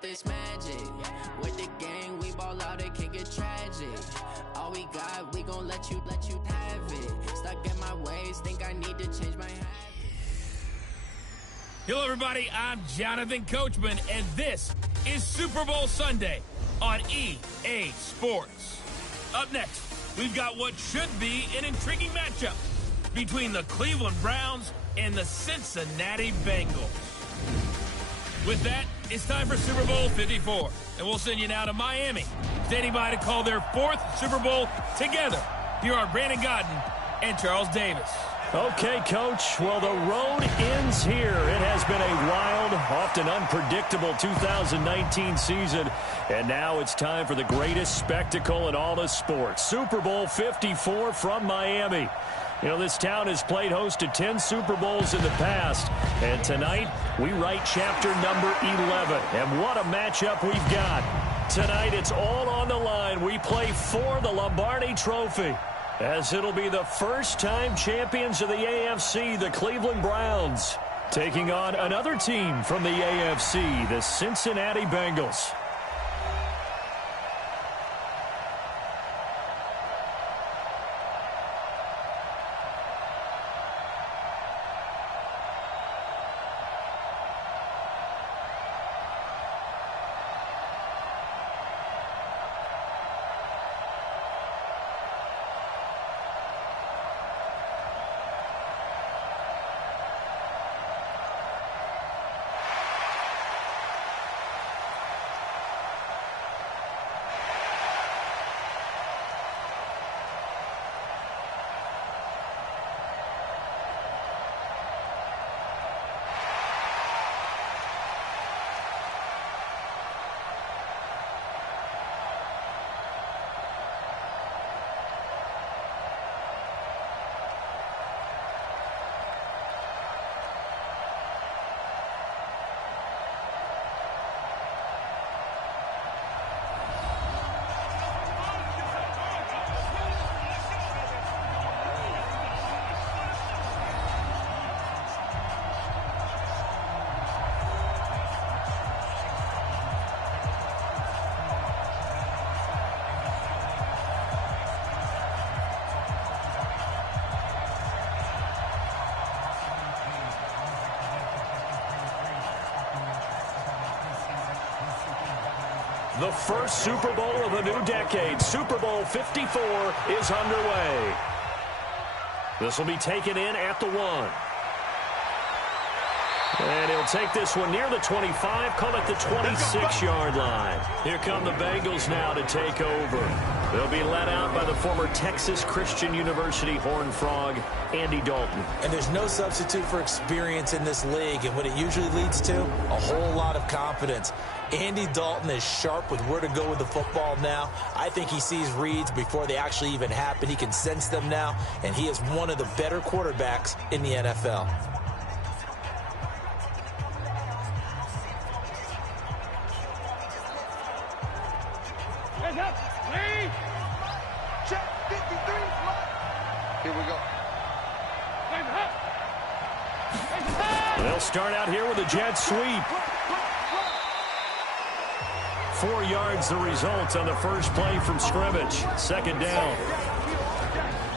about this magic. With the gang, we ball out, it can get tragic. All we got, we gon' let you have it. Stuck in my ways, think I need to change my habits. Hello, everybody. I'm Jonathan Coachman, and this is Super Bowl Sunday on EA Sports. Up next, we've got what should be an intriguing matchup between the Cleveland Browns and the Cincinnati Bengals. With that, it's time for Super Bowl 54, and we'll send you now to Miami, standing by to call their fourth Super Bowl together. Here are Brandon Godden and Charles Davis. Okay, Coach. Well, the road ends here. It has been a wild, often unpredictable 2019 season, and now it's time for the greatest spectacle in all of sports. Super Bowl 54 from Miami. You know, this town has played host to 10 Super Bowls in the past, and tonight we write chapter number 11. And what a matchup we've got. Tonight it's all on the line. We play for the Lombardi Trophy, as it'll be the first-time champions of the AFC, the Cleveland Browns, taking on another team from the AFC, the Cincinnati Bengals. The first Super Bowl of the new decade, Super Bowl 54, is underway. This will be taken in at the 1. And he'll take this one near the 25, call it the 26-yard line. Here come the Bengals now to take over. They'll be led out by the former Texas Christian University Horned Frog, Andy Dalton. And there's no substitute for experience in this league, and what it usually leads to, a whole lot of confidence. Andy Dalton is sharp with where to go with the football now. I think he sees reads before they actually even happen. He can sense them now, and he is one of the better quarterbacks in the NFL. Here we go. They'll start out here with a jet sweep. 4 yards the result on the first play from scrimmage. Second down.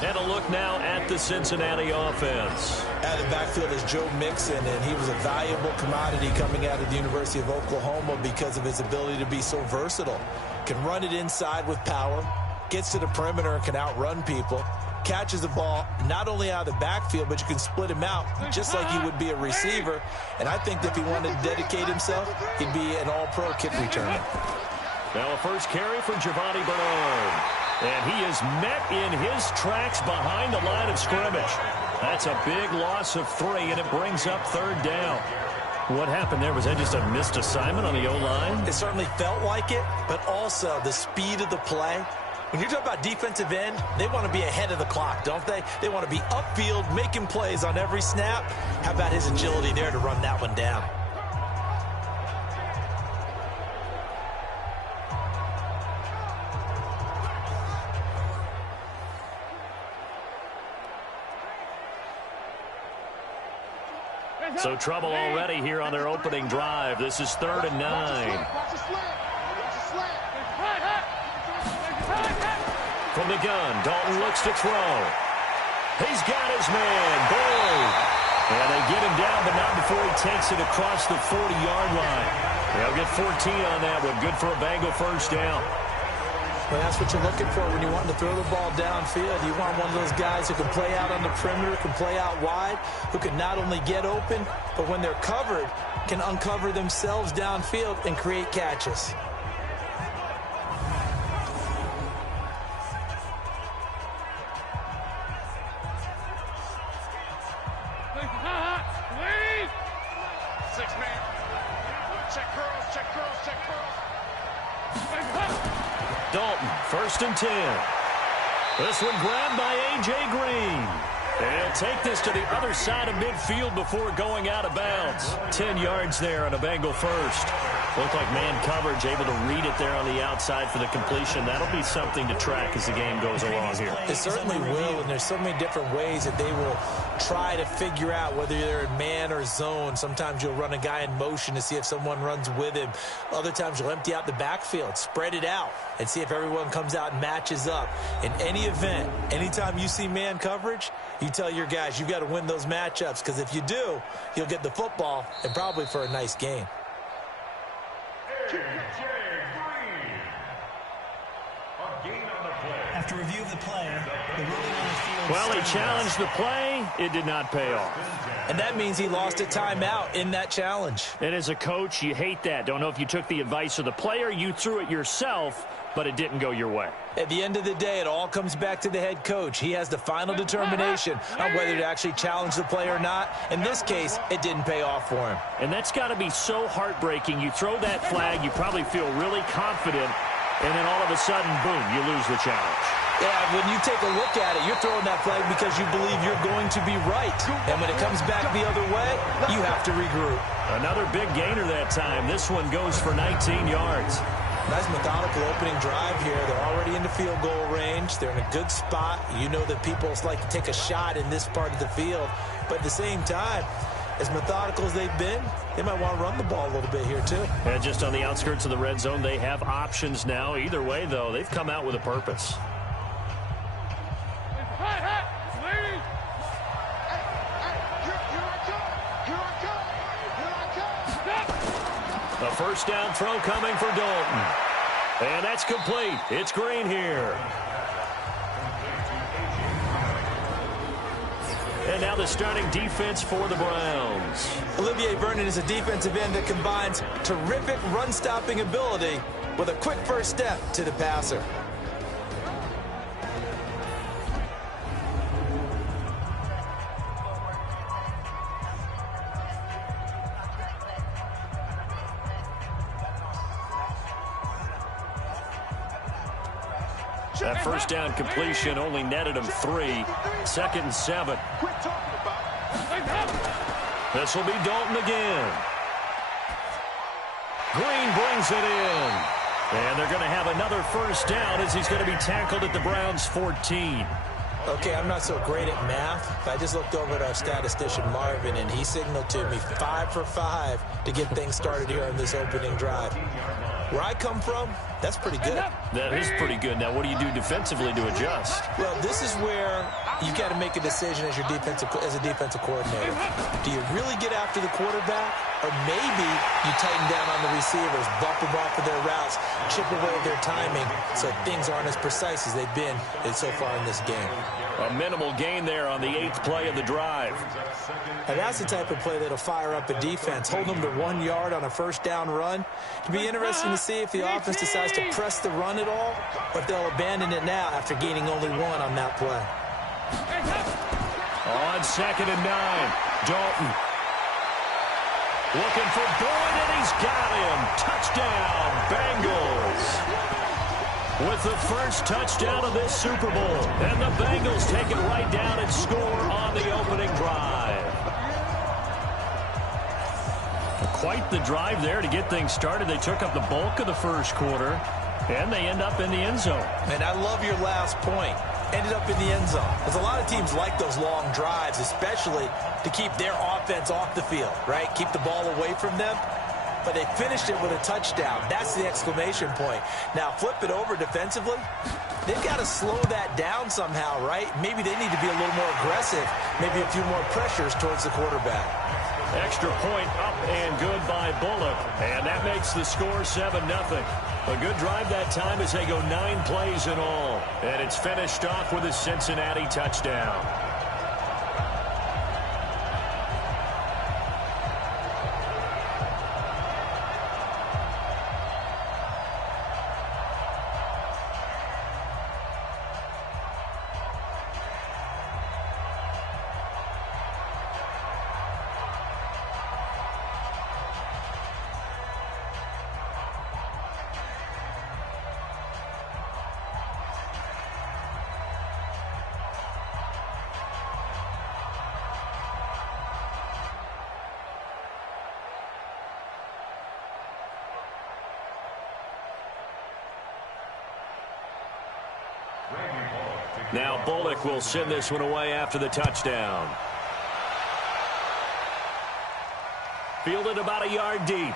And a look now at the Cincinnati offense. Out of the backfield is Joe Mixon, and he was a valuable commodity coming out of the University of Oklahoma because of his ability to be so versatile. Can run it inside with power, gets to the perimeter and can outrun people, catches the ball not only out of the backfield, but you can split him out just like he would be a receiver. And I think that if he wanted to dedicate himself, he'd be an all-pro kick returner. Now a first carry for Giovanni Bernard. And he is met in his tracks behind the line of scrimmage. That's a big loss of 3, and it brings up third down. What happened there? Was that just a missed assignment on the O-line? It certainly felt like it, but also the speed of the play. When you're talking about defensive end, they want to be ahead of the clock, don't they? They want to be upfield, making plays on every snap. How about his agility there to run that one down? So trouble already here on their opening drive. This is 3rd and 9. from the gun. Dalton looks to throw. He's got his man. Boom. And they get him down, but not before he takes it across the 40-yard line. They'll get 14 on that one. Good for a Bengal first down. Well, that's what you're looking for when you want to throw the ball downfield. You want one of those guys who can play out on the perimeter, can play out wide, who can not only get open, but when they're covered, can uncover themselves downfield and create catches. Dalton, 1st and 10. This one grabbed by A.J. Green. And he'll take this to the other side of midfield before going out of bounds. 10 yards there on a Bengal first. Looked like man coverage, able to read it there on the outside for the completion. That'll be something to track as the game goes along here. It certainly will, and there's so many different ways that they will try to figure out whether they're in man or zone. Sometimes you'll run a guy in motion to see if someone runs with him. Other times you'll empty out the backfield, spread it out, and see if everyone comes out and matches up. In any event, anytime you see man coverage, you tell your guys you've got to win those matchups, because if you do, you'll get the football and probably for a nice game. After review of the play, the ruling on the field. Well, he challenged the play. It did not pay off. And that means he lost a timeout in that challenge. And as a coach, you hate that. Don't know if you took the advice of the player, you threw it yourself, but it didn't go your way. At the end of the day, it all comes back to the head coach. He has the final determination on whether to actually challenge the play or not. In this case, it didn't pay off for him. And that's got to be so heartbreaking. You throw that flag, you probably feel really confident, and then all of a sudden, boom, you lose the challenge. Yeah, when you take a look at it, you're throwing that flag because you believe you're going to be right. And when it comes back the other way, you have to regroup. Another big gainer that time. This one goes for 19 yards. Nice methodical opening drive here. They're already in the field goal range. They're in a good spot. You know that people like to take a shot in this part of the field. But at the same time, as methodical as they've been, they might want to run the ball a little bit here too. And just on the outskirts of the red zone, they have options now. Either way, though, they've come out with a purpose. A first down throw coming for Dalton. And that's complete. It's Green here. And now the starting defense for the Browns. Olivier Vernon is a defensive end that combines terrific run-stopping ability with a quick first step to the passer. That first down completion only netted him 3. 2nd and 7. This will be Dalton again. Green brings it in. And they're going to have another first down as he's going to be tackled at the Browns' 14. Okay, I'm not so great at math. I just looked over at our statistician, Marvin, and he signaled to me 5 for 5 to get things started here on this opening drive. Where I come from, that's pretty good. That is pretty good. Now, what do you do defensively to adjust? Well, this is where you got to make a decision as a defensive coordinator. Do you really get after the quarterback, or maybe you tighten down on the receivers, bump them off of their routes, chip away at their timing, so things aren't as precise as they've been so far in this game. A minimal gain there on the 8th play of the drive. And that's the type of play that'll fire up a defense. Hold them to 1 yard on a first down run. It'll be interesting to see if the offense decides to press the run at all, or if they'll abandon it now after gaining only 1 on that play. On 2nd and 9, Dalton. Looking for Boyd, and he's got him. Touchdown, Bengals. With the first touchdown of this Super Bowl. And the Bengals take it right down and score on the opening drive. Quite the drive there to get things started. They took up the bulk of the first quarter, and they end up in the end zone. And I love your last point. Ended up in the end zone. Because a lot of teams like those long drives, especially to keep their offense off the field, right? Keep the ball away from them. but they finished it with a touchdown. That's the exclamation point. Now, flip it over defensively. They've got to slow that down somehow, right? Maybe they need to be a little more aggressive, maybe a few more pressures towards the quarterback. Extra point up and good by Bullock, and that makes the score 7-0. A good drive that time as they go 9 plays in all, and it's finished off with a Cincinnati touchdown. Now Bullock will send this one away after the touchdown. Fielded about a yard deep.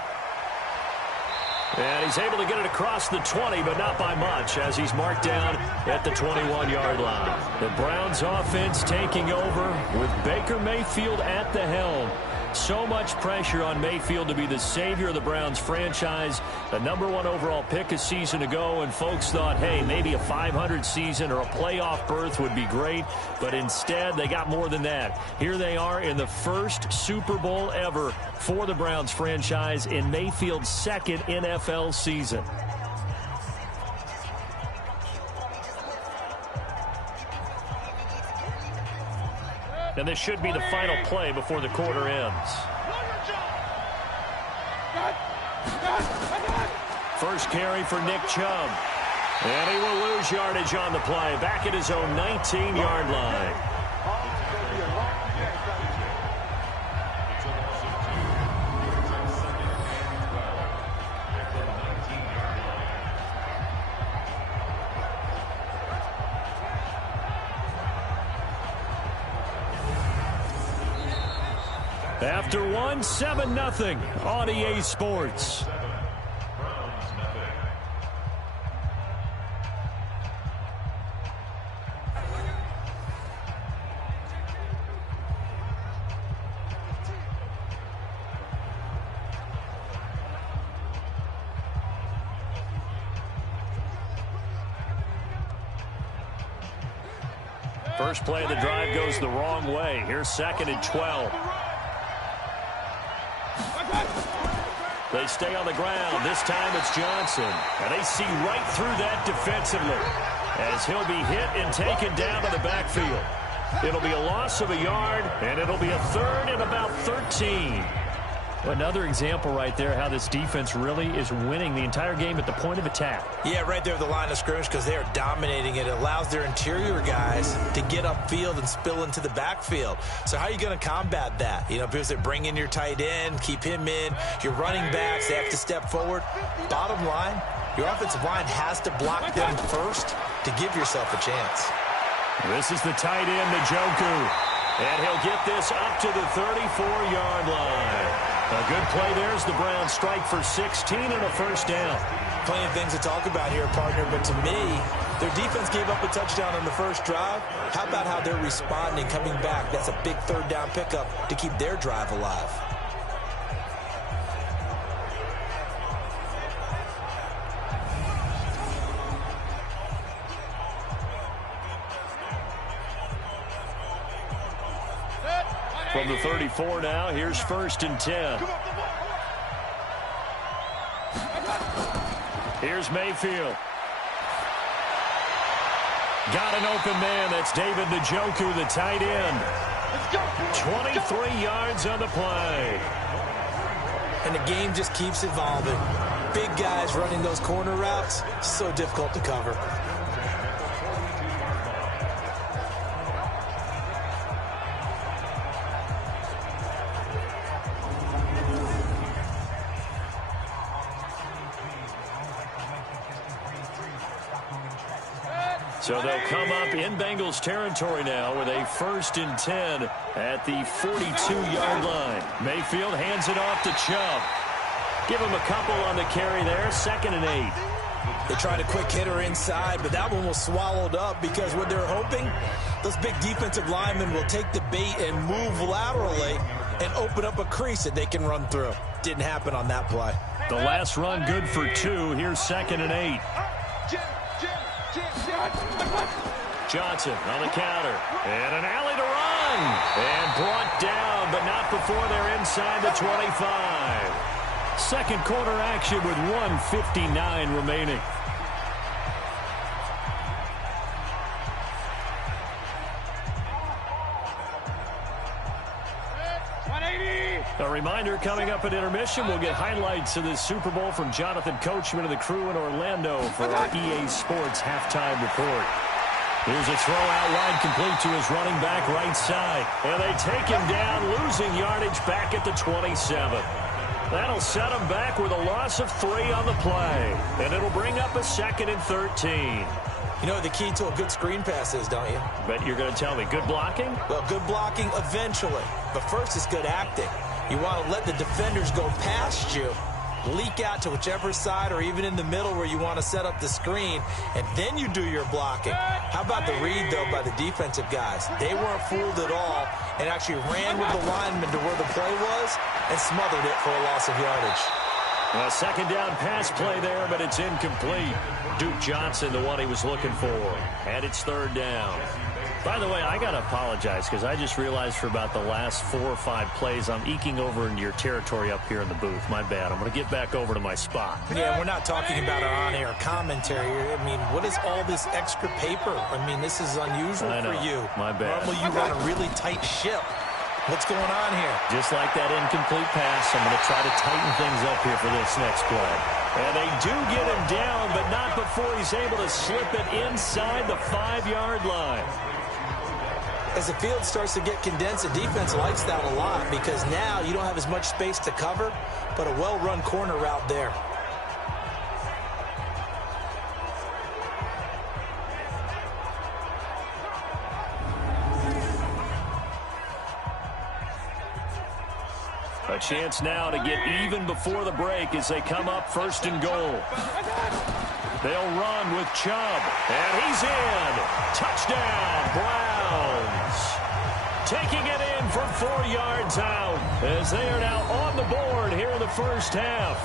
And he's able to get it across the 20, but not by much, as he's marked down at the 21-yard line. The Browns offense taking over with Baker Mayfield at the helm. So much pressure on Mayfield to be the savior of the Browns franchise. The #1 overall pick a season ago, and folks thought, hey, maybe a 500 season or a playoff berth would be great. But instead, they got more than that. Here they are in the first Super Bowl ever for the Browns franchise in Mayfield's second NFL season. And this should be the final play before the quarter ends. First carry for Nick Chubb. And he will lose yardage on the play. Back at his own 19-yard line. After one, 7-0 on EA Sports. First play of the drive goes the wrong way. Here's 2nd and 12. They stay on the ground. This time it's Johnson. And they see right through that defensively as he'll be hit and taken down to the backfield. It'll be a loss of a yard, and it'll be a 3rd and about 13. Another example right there how this defense really is winning the entire game at the point of attack. Yeah, right there at the line of scrimmage because they are dominating it. It allows their interior guys to get upfield and spill into the backfield. So how are you going to combat that? You know, because they bring in your tight end, keep him in. Your running backs, they have to step forward. Bottom line, your offensive line has to block them first to give yourself a chance. This is the tight end, Njoku. And he'll get this up to the 34-yard line. A good play there as the Browns strike for 16 and a first down. Plenty of things to talk about here, partner, but to me, their defense gave up a touchdown on the first drive. How about how they're responding, coming back? That's a big 3rd down pickup to keep their drive alive. From the 34 now, here's 1st and 10. Here's Mayfield. Got an open man. That's David Njoku, the tight end. 23 yards on the play. And the game just keeps evolving. Big guys running those corner routes, so difficult to cover. So they'll come up in Bengals territory now with a 1st and 10 at the 42-yard line. Mayfield hands it off to Chubb. Give him a couple on the carry there, 2nd and 8. They tried a quick hitter inside, but that one was swallowed up because what they're hoping, those big defensive linemen will take the bait and move laterally and open up a crease that they can run through. Didn't happen on that play. The last run good for 2. Here's 2nd and 8. Johnson on the counter. And an alley to run. And brought down, but not before they're inside the 25. Second quarter action with 1:59 remaining. A reminder, coming up at intermission, we'll get highlights of this Super Bowl from Jonathan Coachman and the crew in Orlando for our EA Sports halftime report. Here's a throw out wide, complete to his running back right side. And they take him down, losing yardage back at the 27. That'll set him back with a loss of 3 on the play. And it'll bring up a 2nd and 13. You know what the key to a good screen pass is, don't you? Bet you're going to tell me. Good blocking? Well, good blocking eventually. But first is good acting. You want to let the defenders go past you, leak out to whichever side or even in the middle where you want to set up the screen, and then you do your blocking. How about the read, though, by the defensive guys? They weren't fooled at all and actually ran with the lineman to where the play was and smothered it for a loss of yardage. A 2nd down pass play there, but it's incomplete. Duke Johnson, the one he was looking for. And it's 3rd down. By the way, I got to apologize because I just realized for about the last 4 or 5 plays, I'm eking over into your territory up here in the booth. My bad. I'm going to get back over to my spot. Yeah, we're not talking about our on-air commentary. I mean, what is all this extra paper? I mean, this is unusual for you. My bad. Normally you run a really tight ship. What's going on here? Just like that incomplete pass, I'm going to try to tighten things up here for this next play. And they do get him down, but not before he's able to slip it inside the 5-yard line. As the field starts to get condensed, the defense likes that a lot because now you don't have as much space to cover, but a well-run corner route there. A chance now to get even before the break as they come up 1st and goal. They'll run with Chubb, and he's in. Touchdown, Browns. Taking it in from 4 yards out as they are now on the board here in the first half.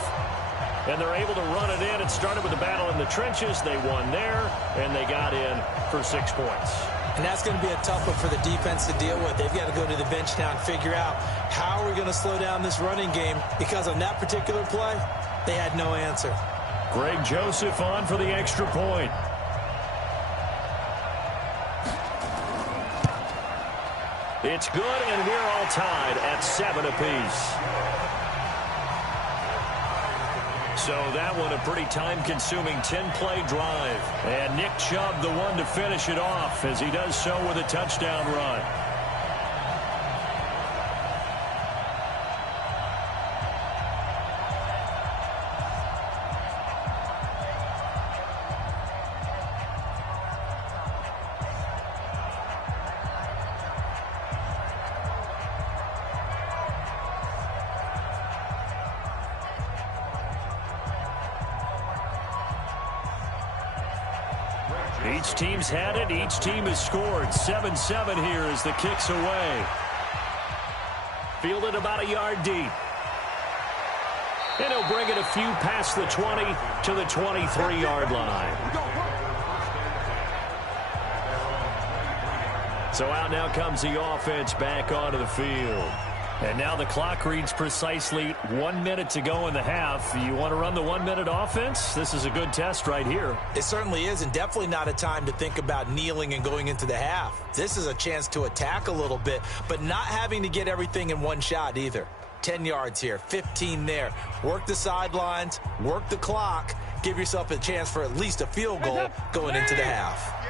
And they're able to run it in. It started with a battle in the trenches. They won there, and they got in for 6 points. And that's going to be a tough one for the defense to deal with. They've got to go to the bench now and figure out how are we going to slow down this running game, because on that particular play, they had no answer. Greg Joseph on for the extra point. It's good, and we're all tied at 7 apiece. So that one a pretty time-consuming 10-play drive. And Nick Chubb the one to finish it off as he does so with a touchdown run. Each team's had it. Each team has scored. 7-7 here as the kick's away. Fielded about a yard deep. And he'll bring it a few past the 20 to the 23-yard line. So out now comes the offense back onto the field. And now the clock reads precisely 1 minute to go in the half. You want to run the 1-minute offense? This is a good test right here. It certainly is, and definitely not a time to think about kneeling and going into the half. This is a chance to attack a little bit, but not having to get everything in one shot either. 10 yards here, 15 there. Work the sidelines, work the clock, give yourself a chance for at least a field goal going into the half.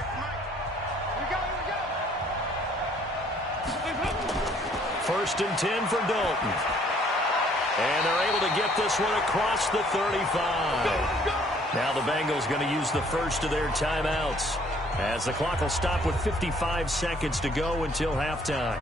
First and 10 for Dalton. And they're able to get this one across the 35. Now the Bengals going to use the first of their timeouts as the clock will stop with 55 seconds to go until halftime.